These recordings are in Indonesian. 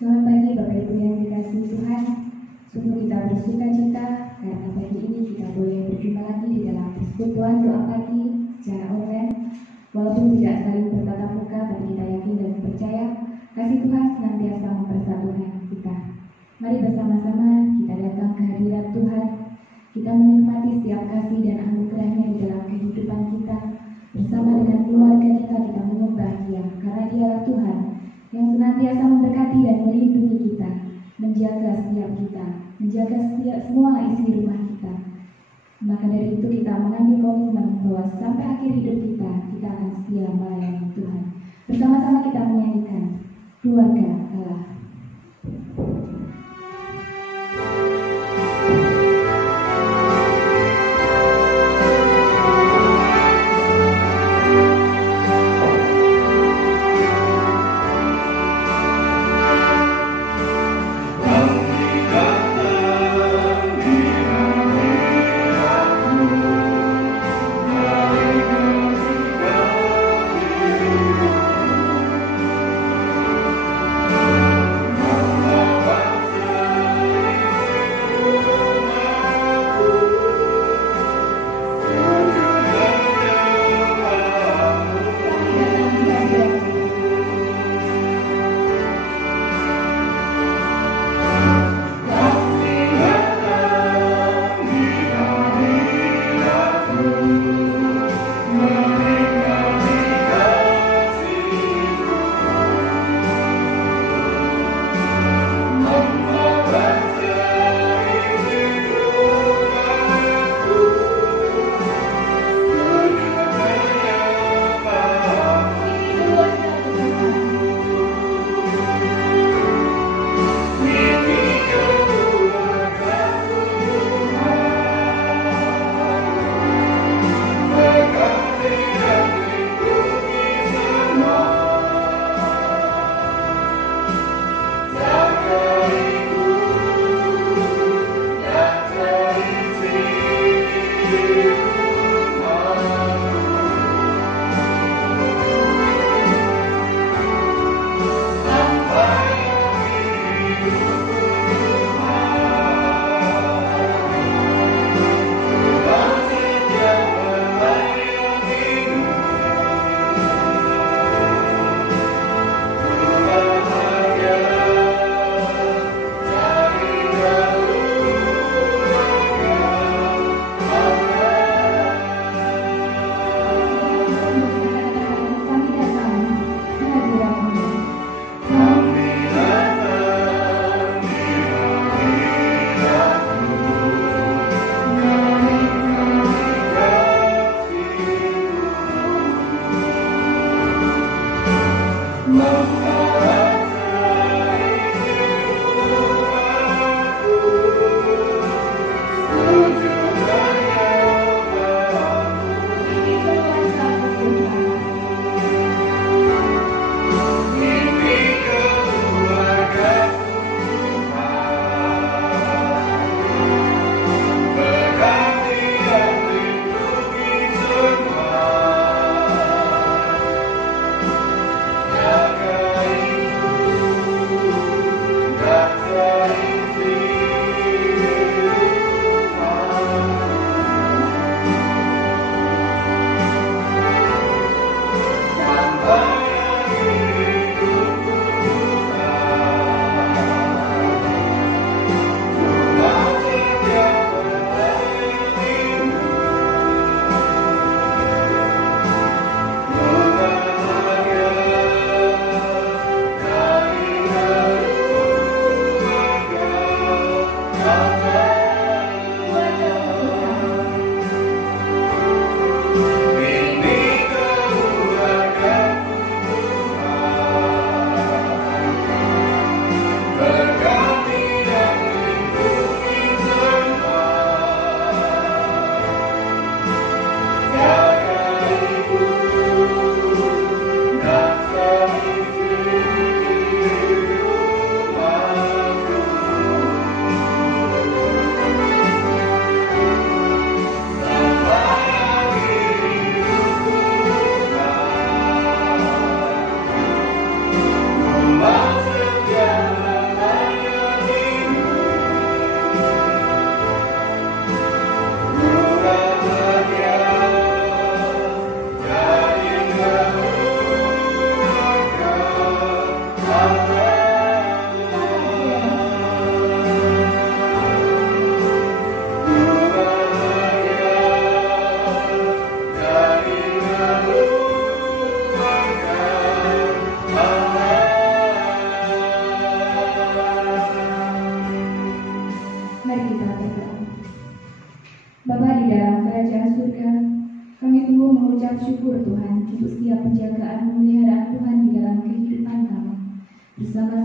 Selamat pagi Bapak Ibu yang dikasihi Tuhan. Sungguh kita bersuka cita karena pagi ini kita boleh berjumpa lagi di dalam persekutuan doa pagi secara online. Walaupun tidak saling bertatap muka, tapi kita yakin dan percaya kasih Tuhan senantiasa mempersatukan kita. Mari bersama-sama kita datang ke hadirat Tuhan. Kita menikmati setiap kasih dan anugerah-Nya di dalam kehidupan kita. Bersama dengan keluarga kita menyembah Dia karena Dialah Tuhan yang senantiasa memberkati dan melindungi kita, menjaga setiap kita, menjaga setiap semua isi rumah kita. Maka dari itu kita mengambil komitmen bahwa sampai akhir hidup kita akan setia melayani Tuhan. Bersama-sama kita menyanyikan Keluarga Allah. Thank you.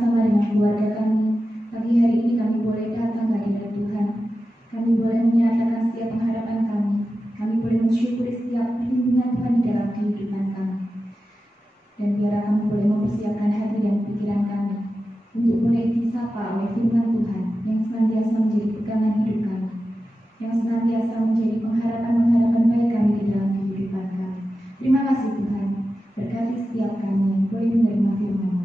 bersama-sama dengan keluarga kami, pagi hari ini kami boleh datang ke hadirat Tuhan. Kami boleh menyatakan setiap pengharapan kami. Kami boleh mensyukuri setiap perlindungan Tuhan di dalam kehidupan kami. Dan biarlah kami boleh mempersiapkan hati dan pikiran kami untuk boleh disapa oleh firman Tuhan yang senantiasa menjadi pegangan hidup kami, yang senantiasa menjadi pengharapan-pengharapan baik kami di dalam kehidupan kami. Terima kasih Tuhan, berkati setiap kami yang boleh menerima firman-Mu.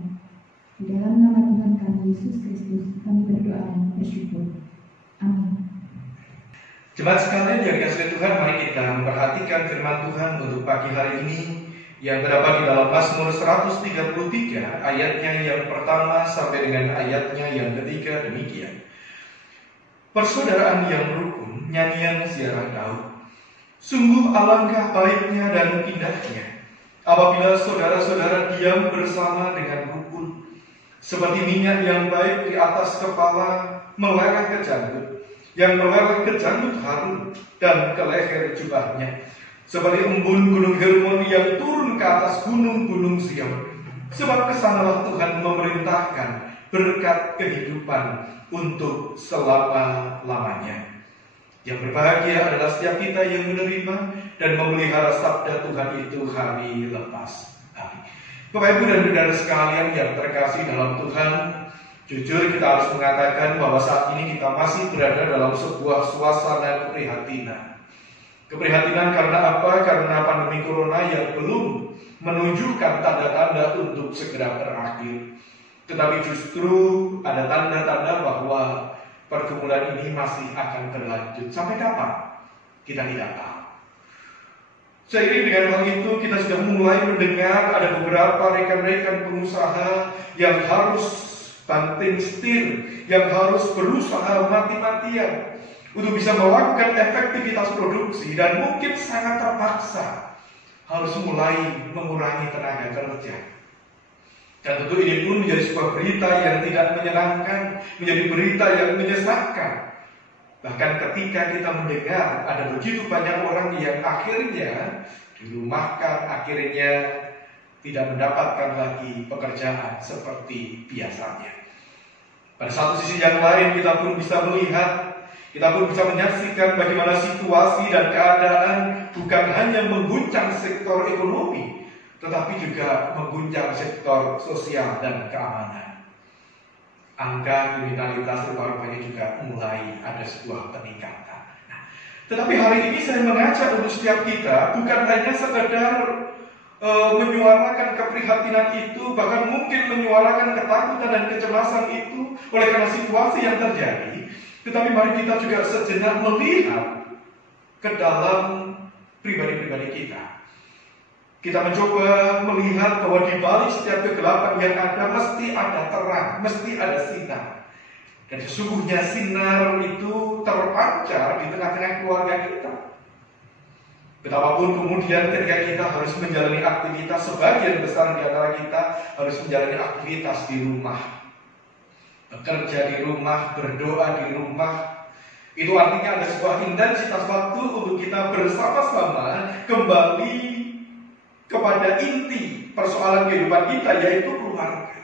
Di dalam nama Tuhan kami Yesus Kristus, kami berdoa dan bersyukur. Amin. Jemaat sekalian yang dikasihi Tuhan, mari kita memperhatikan firman Tuhan untuk pagi hari ini yang terdapat di dalam Mazmur 133 ayatnya yang pertama sampai dengan ayatnya yang ketiga demikian. Persaudaraan yang rukun, nyanyian ziarah Daud. Sungguh alangkah baiknya dan indahnya apabila saudara-saudara diam bersama dengan rukun, seperti minyak yang baik di atas kepala meleleh ke janggut, yang meleleh ke janggut Harun dan ke leher jubahnya, seperti embun gunung Hermon yang turun ke atas gunung-gunung Sion. Sebab kesanalah Tuhan memerintahkan berkat kehidupan untuk selama-lamanya. Yang berbahagia adalah setiap kita yang menerima dan memelihara sabda Tuhan itu hari lepas hari. Bapak Ibu dan saudara sekalian yang terkasih dalam Tuhan, jujur kita harus mengatakan bahwa saat ini kita masih berada dalam sebuah suasana keprihatinan. Keprihatinan karena apa? Karena pandemi corona yang belum menunjukkan tanda-tanda untuk segera berakhir. Tetapi justru ada tanda-tanda bahwa pergumulan ini masih akan berlanjut. Sampai kapan? Kita tidak tahu. Seiring dengan hal itu, kita sudah mulai mendengar ada beberapa rekan-rekan pengusaha yang harus banting setir, yang harus berusaha mati-matian untuk bisa melakukan efektivitas produksi dan mungkin sangat terpaksa harus mulai mengurangi tenaga kerja. Dan tentu ini pun menjadi sebuah berita yang tidak menyenangkan, menjadi berita yang menyesakkan. Bahkan ketika kita mendengar ada begitu banyak orang yang akhirnya dirumahkan, akhirnya tidak mendapatkan lagi pekerjaan seperti biasanya. Pada satu sisi yang lain kita pun bisa melihat, kita pun bisa menyaksikan bagaimana situasi dan keadaan bukan hanya mengguncang sektor ekonomi, tetapi juga mengguncang sektor sosial dan keamanan. Angka kriminalitas rupanya juga mulai ada sebuah peningkatan. Nah, tetapi hari ini saya mengajak untuk setiap kita bukan hanya sekedar menyuarakan keprihatinan itu, bahkan mungkin menyuarakan ketakutan dan kecemasan itu oleh karena situasi yang terjadi, tetapi mari kita juga sejenak melihat ke dalam pribadi-pribadi kita. Kita mencoba melihat bahwa di balik setiap kegelapan yang ada mesti ada terang, mesti ada sinar. Dan sesungguhnya sinar itu terpancar di tengah-tengah keluarga kita. Betapapun kemudian ketika kita harus menjalani aktivitas, sebagian besar di antara kita harus menjalani aktivitas di rumah, bekerja di rumah, berdoa di rumah. Itu artinya ada sebuah intensitas waktu untuk kita bersama-sama kembali kepada inti persoalan kehidupan kita, yaitu keluarga.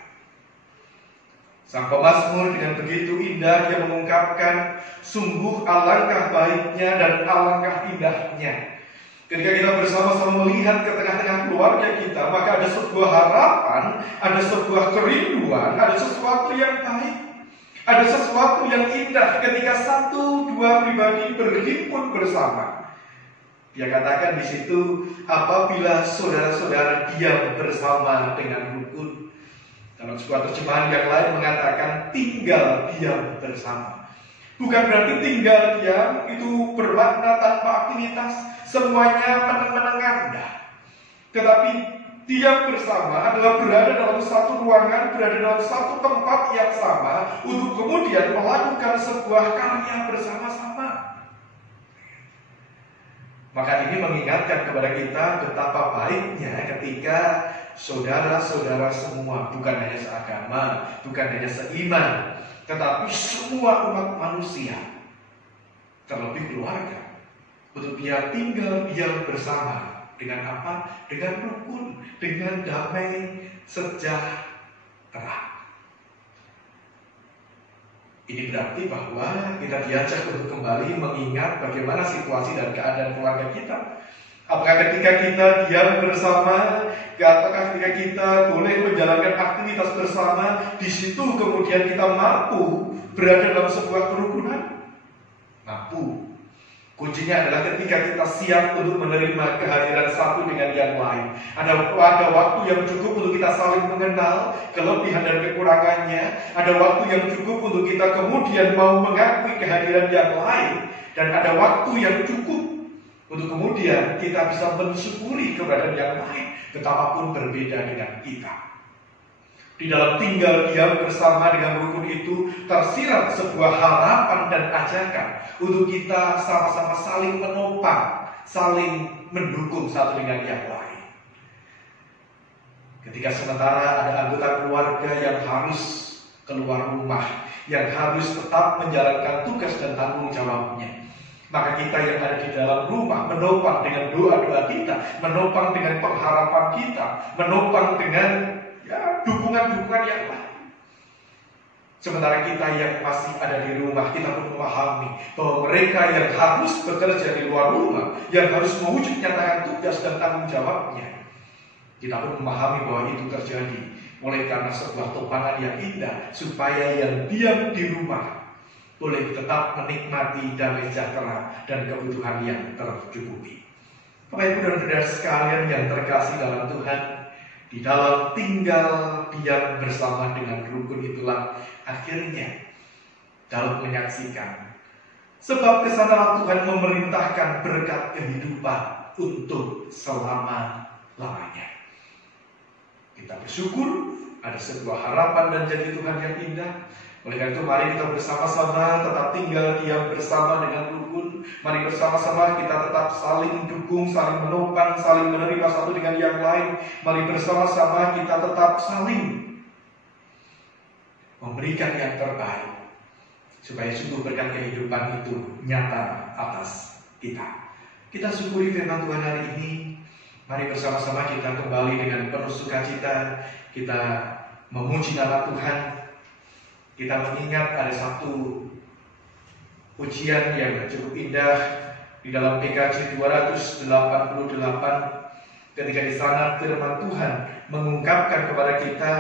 Sang pemazmur dengan begitu indah yang mengungkapkan sungguh alangkah baiknya dan alangkah indahnya. Ketika kita bersama-sama melihat ke tengah-tengah keluarga kita, maka ada sebuah harapan, ada sebuah kerinduan, ada sesuatu yang baik, ada sesuatu yang indah ketika satu dua pribadi berhimpun bersama. Dia katakan di situ, apabila saudara-saudara diam bersama dengan rukun. Dalam sebuah terjemahan yang lain mengatakan tinggal diam bersama. Bukan berarti tinggal diam itu bermakna tanpa aktivitas, semuanya meneng-menengan. Tetapi diam bersama adalah berada dalam satu ruangan, berada dalam satu tempat yang sama untuk kemudian melakukan sebuah karya bersama-sama. Maka ini mengingatkan kepada kita betapa baiknya ketika saudara-saudara semua, bukan hanya seagama, bukan hanya seiman, tetapi semua umat manusia, terlebih keluarga, untuk dia tinggal diam bersama. Dengan apa? Dengan rukun, dengan damai sejahtera. Ini berarti bahwa kita diajak untuk kembali mengingat bagaimana situasi dan keadaan keluarga kita. Apakah ketika kita diam bersama, apakah ketika kita boleh menjalankan aktivitas bersama, di situ kemudian kita mampu berada dalam sebuah kerukunan? Mampu. Kuncinya adalah ketika kita siap untuk menerima kehadiran satu dengan yang lain. Ada waktu yang cukup untuk kita saling mengenal kelebihan dan kekurangannya. Ada waktu yang cukup untuk kita kemudian mau mengakui kehadiran yang lain. Dan ada waktu yang cukup untuk kemudian kita bisa mensyukuri keberadaan yang lain, betapapun berbeda dengan kita. Di dalam tinggal diam bersama dengan rukun itu tersirat sebuah harapan dan ajakan untuk kita sama-sama saling menopang, saling mendukung satu dengan yang lain. Ketika sementara ada anggota keluarga yang harus keluar rumah, yang harus tetap menjalankan tugas dan tanggung jawabnya, maka kita yang ada di dalam rumah menopang dengan doa-doa kita, menopang dengan pengharapan kita, menopang dengan dukungan-dukungan yang lain. Sementara kita yang masih ada di rumah, kita pun memahami bahwa mereka yang harus bekerja di luar rumah, yang harus mewujud nyatakan tugas dan tanggung jawabnya, kita pun memahami bahwa itu terjadi oleh karena sebuah topangan yang indah, supaya yang diam di rumah boleh tetap menikmati damai sejahtera dan kebutuhan yang tercukupi. Bapak Ibu dan Saudara sekalian yang terkasih dalam Tuhan, di dalam tinggal diam bersama dengan rukun itulah akhirnya dalam menyaksikan sebab kesana Tuhan memerintahkan berkat kehidupan untuk selama-lamanya. Kita bersyukur ada sebuah harapan dan janji Tuhan yang indah. Oleh karena itu mari kita bersama-sama tetap tinggal diam bersama dengan rukun. Mari bersama-sama kita tetap saling dukung, saling menopang, saling menerima satu dengan yang lain. Mari bersama-sama kita tetap saling memberikan yang terbaik, supaya sungguh berkat kehidupan itu nyata atas kita. Kita syukuri firman Tuhan hari ini. Mari bersama-sama kita kembali dengan penuh sukacita. Kita memuji nama Tuhan. Kita mengingat ada satu ujian yang cukup indah di dalam PKJ 288, ketika di sana firman Tuhan mengungkapkan kepada kita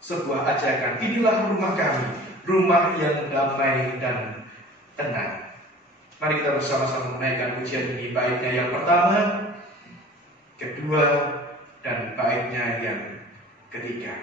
sebuah ajakan. Inilah rumah kami, rumah yang damai dan tenang. Mari kita bersama-sama menaikkan pujian ini, baiknya yang pertama, kedua, dan baiknya yang ketiga.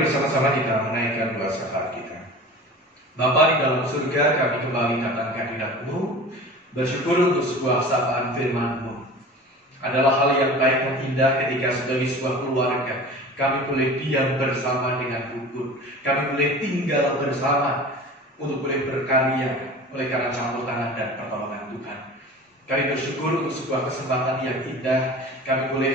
Mari bersama-sama kita menaikkan doa syafaat kita. Bapa di dalam surga, kami kembali datang ke hadirat-Mu, bersyukur untuk sebuah sapaan firman-Mu. Adalah hal yang baik dan indah ketika sebagai sebuah keluarga kami boleh diam bersama dengan rukun. Kami boleh tinggal bersama untuk boleh berkarya oleh karena campur tangan dan pertolongan Tuhan. Kami bersyukur untuk sebuah kesempatan yang indah. Kami boleh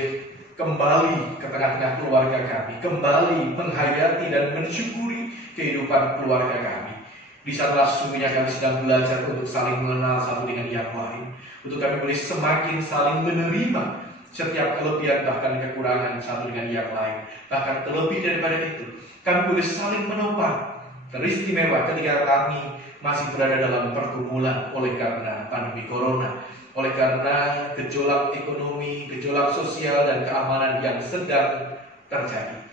kembali ke tengah-tengah keluarga kami, kembali menghayati dan mensyukuri kehidupan keluarga kami. Di saatlah sesungguhnya kami sedang belajar untuk saling mengenal satu dengan yang lain, untuk kami boleh semakin saling menerima setiap kelebihan bahkan kekurangan satu dengan yang lain. Bahkan terlebih daripada itu, kami boleh saling menopang. Teristimewa ketika kami masih berada dalam pergumulan oleh karena pandemi corona, oleh karena gejolak ekonomi, gejolak sosial dan keamanan yang sedang terjadi.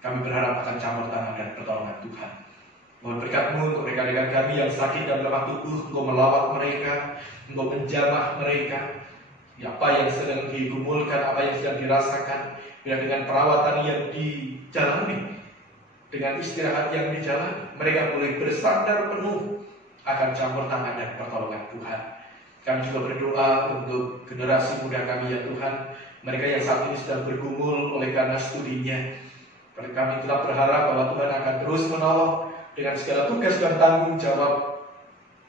Kami berharap akan campur tangan dan pertolongan Tuhan. Mohon berkat-Mu untuk rekan-rekan kami yang sakit dan lemah tubuh, Engkau melawat mereka, Engkau menjamah mereka. Apa yang sedang digumulkan, apa yang sedang dirasakan, dengan perawatan yang dijalani, dengan istirahat yang dijalani, mereka boleh bersandar penuh akan campur tangan dan pertolongan Tuhan. Kami juga berdoa untuk generasi muda kami ya Tuhan, mereka yang saat ini sedang bergumul oleh karena studinya. Kami telah berharap bahwa Tuhan akan terus menolong dengan segala tugas dan tanggung jawab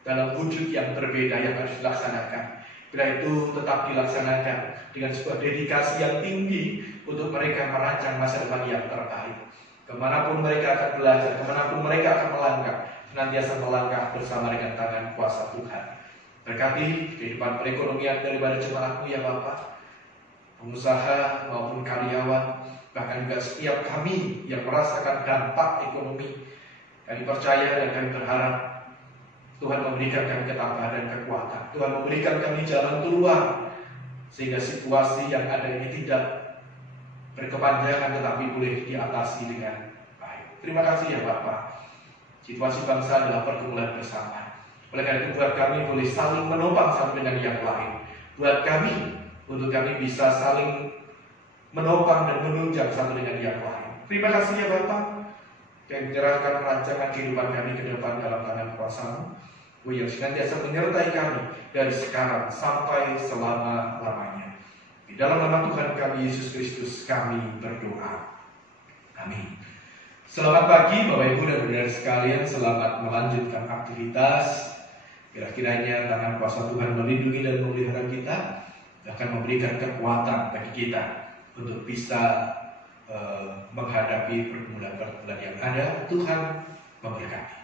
dalam wujud yang berbeda yang harus dilaksanakan. Bila itu tetap dilaksanakan dengan sebuah dedikasi yang tinggi untuk mereka merancang masa depan yang terbaik. Kemanapun mereka akan belajar, kemanapun mereka akan melangkah, senantiasa melangkah bersama dengan tangan kuasa Tuhan. Berkati kehidupan perekonomian daripada jemaat-Mu ya Bapa, pengusaha maupun karyawan, bahkan juga setiap kami yang merasakan dampak ekonomi. Kami percaya dan kami berharap Tuhan memberikan kami ketabahan dan kekuatan. Tuhan memberikan kami jalan keluar sehingga situasi yang ada ini tidak berkepanjangan tetapi boleh diatasi dengan baik. Terima kasih ya Bapak. Situasi bangsa adalah pergumulan bersama. Oleh karena itu buat kami boleh saling menopang satu dengan yang lain. Buat kami untuk kami bisa saling menopang dan menunjang satu dengan yang lain. Terima kasih ya Bapak. Dan menyerahkan rancangan kehidupan kami ke depan dalam tangan kuasa-Mu, yang senantiasa menyertai kami dari sekarang sampai selama-lamanya. Di dalam nama Tuhan kami Yesus Kristus kami berdoa. Amin. Selamat pagi Bapak Ibu dan Saudara sekalian, selamat melanjutkan aktivitas. Kiranya tangan kuasa Tuhan melindungi dan memelihara kita, akan memberikan kekuatan bagi kita untuk bisa menghadapi pergumulan-pergumulan yang ada. Tuhan memberkati.